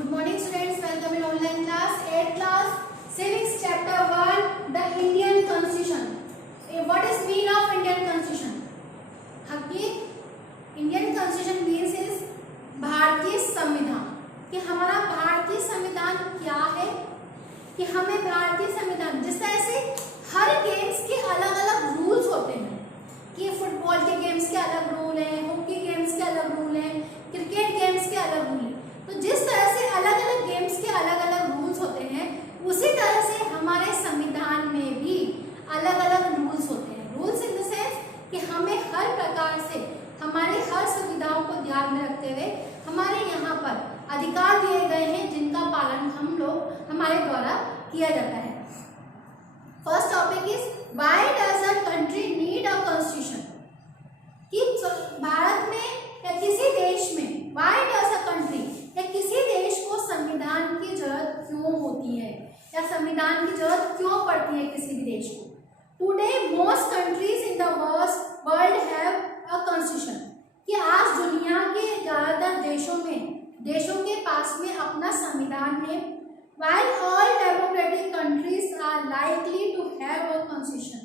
Good morning students, welcome in online class 8th class civics chapter 1 the Indian constitution. What is mean of Indian constitution? Hockey Indian constitution means is भारतीय संविधान। कि हमारा भारतीय संविधान क्या है, कि हमें भारतीय संविधान जिस तरह से हर गेम्स के अलग अलग रूल्स होते हैं कि फुटबॉल के गेम्स के अलग रूल हैं, हॉकी गेम्स के अलग रूल हैं, क्रिकेट गेम्स के अलग रूल हैं। तो जिस तरह से अलग अलग गेम्स के अलग अलग रूल्स होते हैं उसी तरह से हमारे संविधान में भी अलग अलग रूल्स होते हैं। रूल्स इन द सेंस कि हमें हर प्रकार से हमारी हर सुविधाओं को ध्यान में रखते हुए हमारे यहाँ पर अधिकार दिए गए हैं जिनका पालन हम लोग हमारे द्वारा किया जाता है। First topic is why does a country need a constitution. कि भारत में या किसी देश में व्हाई डज अ कंट्री या किसी देश को संविधान की जरूरत क्यों होती है या संविधान की जरूरत क्यों पड़ती है किसी भी देश को। Today most countries in the world have a constitution. कि आज दुनिया के ज्यादातर देशों के पास में अपना संविधान है। While all democratic countries are likely to have a constitution,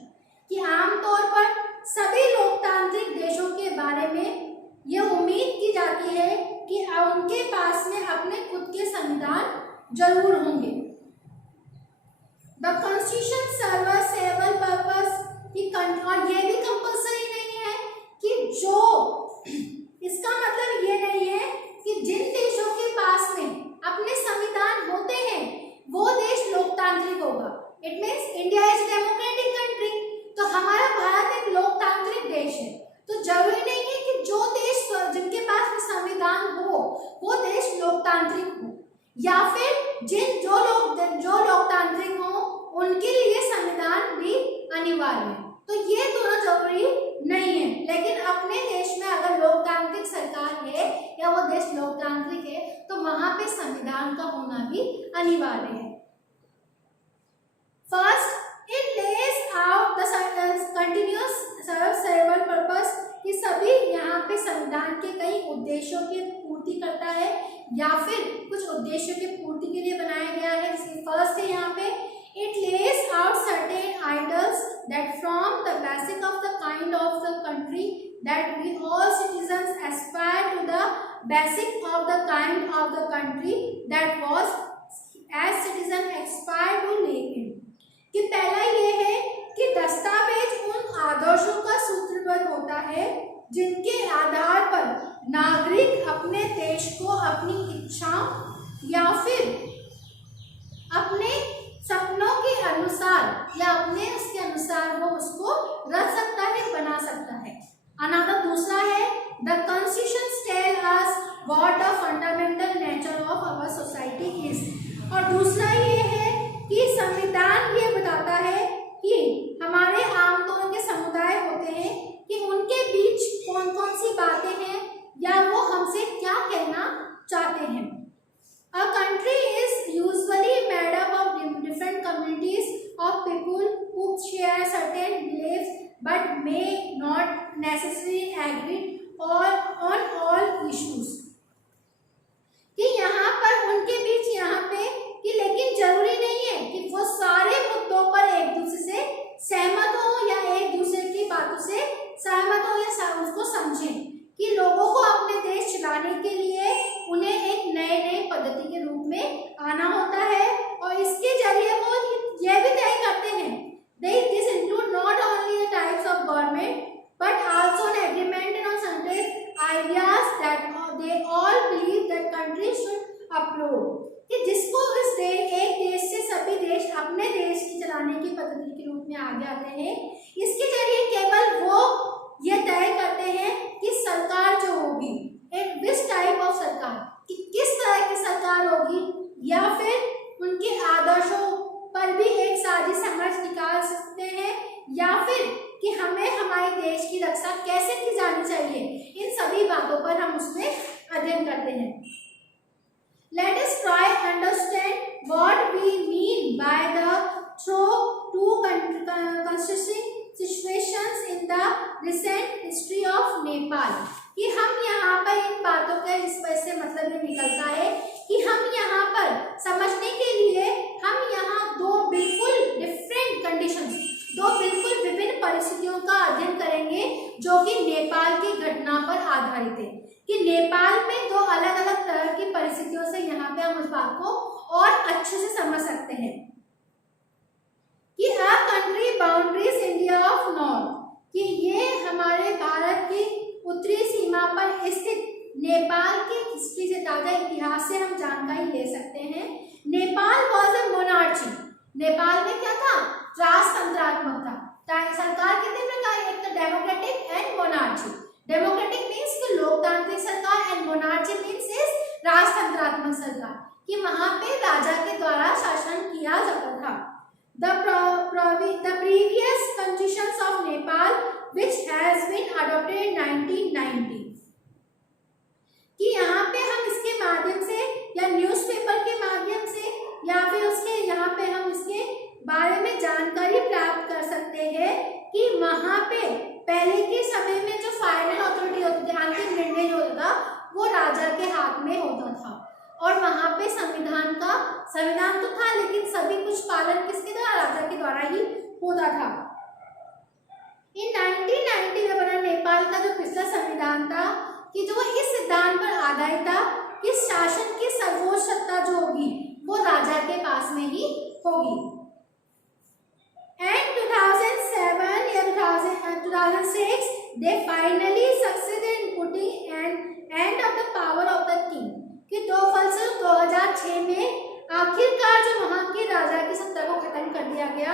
कि आमतौर पर सभी लोकतांत्रिक देशों के बारे में ये उम्मीद की जाती है कि उनके पास में अपने खुद के संविधान जरूर होंगे। The Constitution serves several purpose, और ये भी कंपल्सरी नहीं है कि जो इसका मतलब ये नहीं है कि जिन देशों के पास में अपने संविधान होते हैं वो देश लोकतांत्रिक होगा। It means India is democratic country, तो हमारा भारत एक लोकतांत्रिक देश है। तो जरूरी नहीं है कि जो देश जिनके पास में संविधान हो वो देश लोकतांत्रिक हो, या फिर जो लोकतांत्रिक हो उनके लिए संविधान भी अनिवार्य है। तो ये दोनों जरूरी नहीं है। लेकिन अपने देश में अगर लोकतांत्रिक सरकार है या वो देश लोकतांत्रिक है तो वहां पे संविधान का होना भी अनिवार्य है। First it less out the continuous सर्वल purpose, कि सभी यहाँ पे संविधान के कई उद्देश्यों की पूर्ति करता है या फिर कुछ उद्देश्यों की पूर्ति के लिए बनाया गया है। जैसे फर्स्ट है यहाँ पे it lays out certain ideals that form the basic of the kind of the country that we all citizens aspire to, the basic of the kind of the country that was as citizen aspire to live in। कि पहला ये है कि दस्तावेज उन आदर्शों का सूत्रबद्ध होता है जिनके आधार पर नागरिक अपने देश को अपनी इच्छाओं या फिर अपने सपनों के अनुसार या अपने उसके अनुसार वो उसको रच सकता है, बना सकता है। अनादर दूसरा है the constitution tell us what the fundamental nature of our society is. और दूसरा ये है कि संविधान ये बताता है कि हमारे आमतौर के समुदाय होते हैं कि उनके बीच कौन कौन सी बातें हैं या वो हमसे क्या कहना चाहते हैं। A country is usually made up of different communities of people who share certain beliefs but may not necessarily agree on all issues। कि यहाँ पर उनके बीच यहाँ पे कि लेकिन जरूरी नहीं है कि वो सारे मुद्दों पर एक दूसरे से सहमत हो या एक दूसरे की बातों से सहमत हो या उसको समझें। कि लोगों को अपने देश चलाने के लिए उन्हें एक नए पद्धति के रूप में आना होता है और इसके जरिए वो यह भी तय करते हैं this include not only the types of government but also an agreement on certain ideas that they all believe that country should upload. कि जिसको एक देश से सभी देश अपने देश की चलाने की पद्धति के रूप में आगे आते हैं। इसके जरिए केवल वो ये तय करते हैं कि सरकार जो होगी एक विश टाइप ऑफ सरकार, कि किस तरह की सरकार होगी या फिर उनके आदर्शों पर भी एक साझी समझ निकाल सकते हैं या फिर कि हमें हमारे देश की रक्षा कैसे की जानी चाहिए। इन सभी बातों पर हम उसमें अध्ययन करते हैं। Let us try understand what we mean by the two constituting situations in the recent history of Nepal। कि हम यहाँ पर इन बातों का इस वजह से मतलब ये निकलता है कि हम यहाँ भाग को और अच्छे से समझ सकते हैं कि a country boundaries India of north, कि ये हमारे भारत की उत्तरी सीमा पर स्थित नेपाल की हिस्ट्री से, ताजा इतिहास से हम जानकारी ले सकते हैं। Nepal was a monarchy, Nepal में क्या था, राजतंत्रात्मक था। सरकार कितने प्रकार, एक तो democratic and monarchy. Democratic means कि लोकतांत्रिक सरकार एंड मोनार्ची मीन्स इज राजतंत्रात्मक सरकार, कि वहां पे राजा के द्वारा शासन किया जाता था। The previous constitutions of Nepal which has been adopted in 1990, कि यहाँ पे हम इसके माध्यम से या न्यूज़पेपर के माध्यम से या फिर उसके यहाँ पे हम इसके बारे में जानकारी प्राप्त कर सकते हैं कि वहाँ पे पहले के समय में जो फाइनल अथॉरिटी होती थी, अंतिम निर्णय जो होता था वो राजा के हाथ में होता था, और वहाँ पे संविधान तो था लेकिन सभी कुछ पालन किसके द्वारा, राजा के द्वारा ही होता था। इन 1990 में बना नेपाल का जो पिछला संविधान था कि जो इस सिद्धांत पर आधारित था कि शासन की सर्वोच्च सत्ता जो होगी वो राजा के पास में ही होगी। एंड 2007 या 2006 they finally succeeded in putting an end of the power of the king, कि 2006 में आखिरकार जो वहां के राजा की सत्ता को खत्म कर दिया गया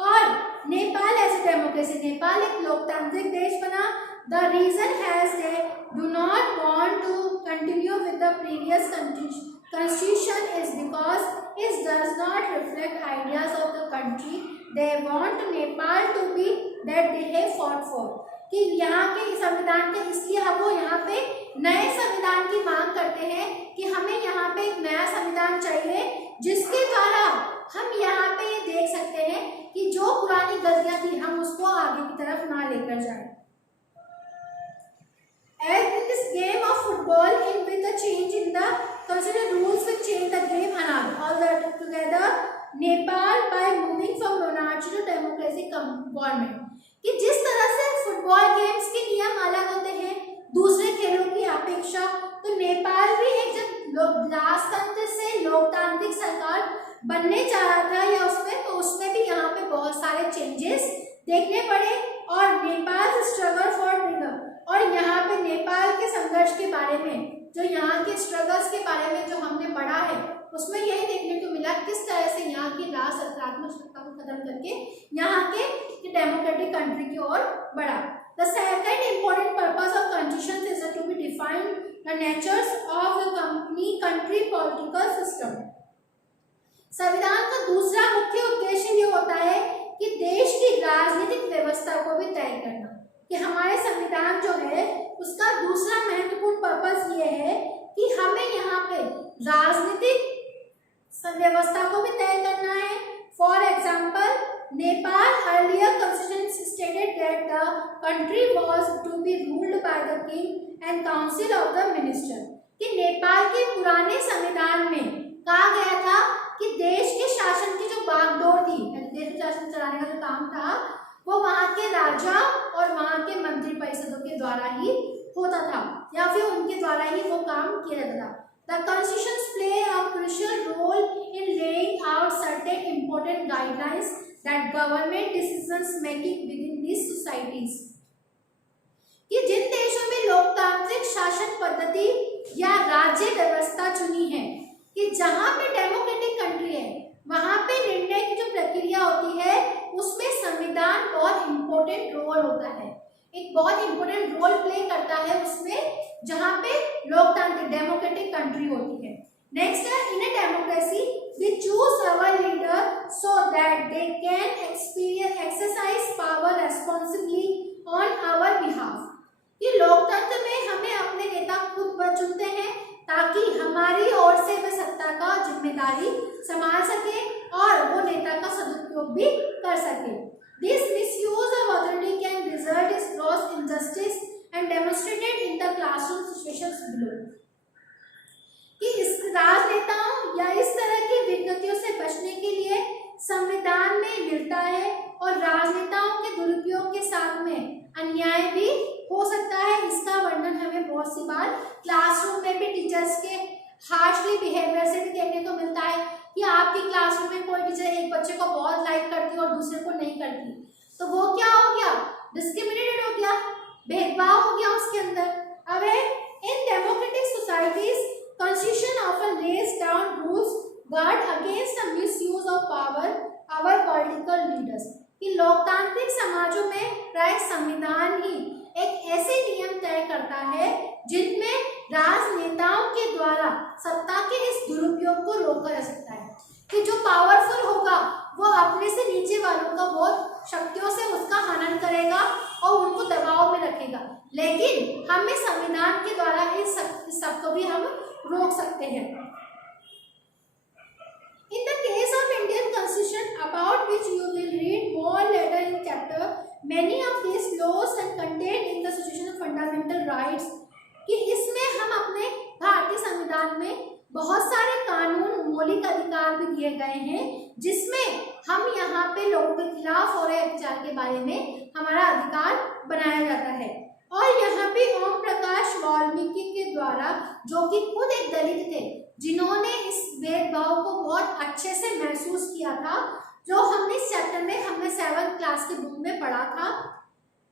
और Nepal as a democracy, Nepal एक लोकतांत्रिक देश बना। The reason has they do not want to continue with the previous constitution is because it does not reflect ideas of the country they want Nepal to be that they have fought for, कि यहाँ के संविधान के इसलिए अब वो यहाँ पे नए संविधान की मांग करते हैं कि हमें यहाँ पे एक नया संविधान चाहिए जिसके द्वारा हम यहाँ पे ये देख सकते हैं कि जो पुरानी गलतियां थी हम उसको आगे की तरफ ना लेकर जाए। As in this game of football, in with the change in the considered rules will change the game another. All that together, Nepal by moving from monarchy to democracy government, कि जिस तरह से फुटबॉल गेम्स के नियम अलग होते हैं दूसरे खेलों की अपेक्षा, तो नेपाल भी एक जब राजतंत्र से लोकतांत्रिक सरकार बनने जा रहा था या उसमें भी यहाँ पे बहुत सारे चेंजेस देखने पड़े। और नेपाल स्ट्रगल फॉर फ्रीडम, और यहाँ पे नेपाल के संघर्ष के बारे में, जो यहाँ के स्ट्रगल्स के बारे में जो हमने पढ़ा है उसमें यही देखने को मिला किस तरह से यहाँ की राजतंत्रात्मक सत्ता को खत्म करके यहाँ के डेमोक्रेटिक कंट्री की ओर बढ़ा। The second important purpose of constitution is to be define the natures of the country political system. संविधान का दूसरा मुख्य उद्देश्य ये होता है कि देश की राजनीतिक व्यवस्था को भी तय करना, कि हमारे संविधान जो है उसका दूसरा महत्वपूर्ण पर्पस ये है कि हमें यहाँ पे राजनीतिक व्यवस्था को भी तय करना है। For example, Nepal earlier constitution stated that the country was to be ruled by the king and council of the minister, कि नेपाल के पुराने संविधान में कहा गया था कि देश के शासन की जो बागडोर थी, देश के शासन चलाने का जो काम था वो वहाँ के राजा और वहाँ के मंत्री परिषदों के द्वारा ही होता था या फिर उनके द्वारा ही वो काम किया जाता था। The constitutions play a crucial role in laying out certain important guidelines that government decisions making within these societies, कि जिन देशों में लोकतांत्रिक शासन पद्धति या राज्य व्यवस्था चुनी है, कि जहाँ पे डेमोक्रेटिक कंट्री है वहाँ पे निर्णय की जो प्रक्रिया होती है उसमें संविधान बहुत इम्पोर्टेंट रोल होता है, एक बहुत इम्पोर्टेंट रोल प्ले करता है उसमें, जहाँ पे लोकतांत्रिक डेमोक्रेटिक कंट्री होती है। नेक्स्ट है, in a democracy we choose our leader so that they can exercise power responsibly on our behalf, कि लोकतंत्र में हमें अपने नेता खुद चुनते हैं ताकि हमारी ओर से वे सत्ता का जिम्मेदारी संभाल सके और वो नेता का सदुपयोग भी कर सके। This misuse of authority can result in gross injustice and demonstrated in the classroom situations below, कि इस राजनेताओं या इस तरह की विकृतियों से बचने के लिए संविधान में मिलता है और राजनेताओं के दुरुपयोग के साथ में अन्याय भी हो सकता है। इसका वर्णन हमें बहुत सी बार क्लासरूम में भी टीचर्स के हार्शली बिहेवियर से भी देखने को मिलता है कि आपकी क्लासरूम में कोई टीचर एक बच्चे को बहुत लाइक करती है और दूसरे को नहीं करती, तो वो क्या हो गया, डिस्क्रिमिनेटेड हो गया, भेदभाव हो गया उसके अंदर। अब in democratic societies constitution often lays down rules guard against the misuse of power our political leaders, कि लोकतांत्रिक समाजों में प्राय संविधान ही एक ऐसे नियम तय करता है जिनमें राजनेताओं के द्वारा सत्ता के इस दुरुपयोग को रोका जा सकता है, कि जो पावरफुल होगा वो अपने से नीचे वालों का बहुत शक्तियों से उसका हनन करेगा और उनको दबाव में रखेगा, लेकिन हमें संविधान के द्वारा इस सब को भी हम रोक सकते हैं। In the case of Indian Constitution, about which you will read more later in chapter, many of these laws are contained in the Constitution of Fundamental Rights, कि इसमें हम अपने भारतीय संविधान में बहुत सारे कानून मौलिक अधिकार भी दिए गए हैं, जिसमें हम यहाँ पे लोगों के खिलाफ हो रहे अत्याचार के बारे में हमारा अधिकार बनाया जाता है। और यहाँ पे ओम प्रकाश वाल्मीकि के द्वारा, जो कि खुद एक दलित थे, जिन्होंने इस भेदभाव को बहुत अच्छे से महसूस किया था, जो हमने इस चैप्टर में हमने 7th क्लास के बुक में पढ़ा था।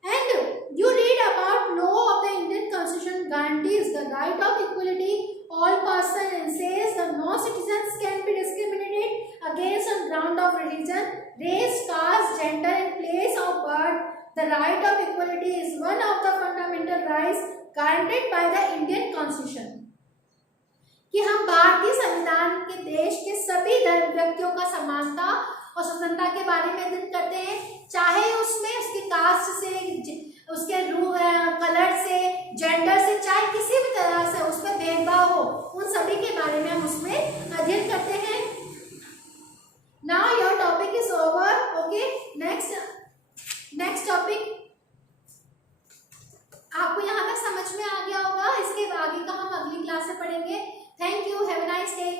And you read about law of the Indian constitution guarantees the right of equality all person and says that no citizens can be discriminated against on ground of religion, race, caste, gender and place of birth. The right of equality is one of the fundamental rights guaranteed by the Indian Constitution. कि हम भारतीय संविधान के देश के सभी धर्म व्यक्तियों का समानता और स्वतंत्रता के बारे में अध्ययन करते हैं, चाहे उसमें उसके कास्ट से, उसके कलर से, जेंडर से, चाहे किसी भी तरह से उसमें भेदभाव हो, उन सभी के बारे में हम उसमें अध्ययन करते हैं। Now your topic is over. Okay, next topic आपको यहाँ तक समझ में आ गया होगा, इसके आगे का हम अगली क्लास में पढ़ेंगे। Thank you, have a nice day.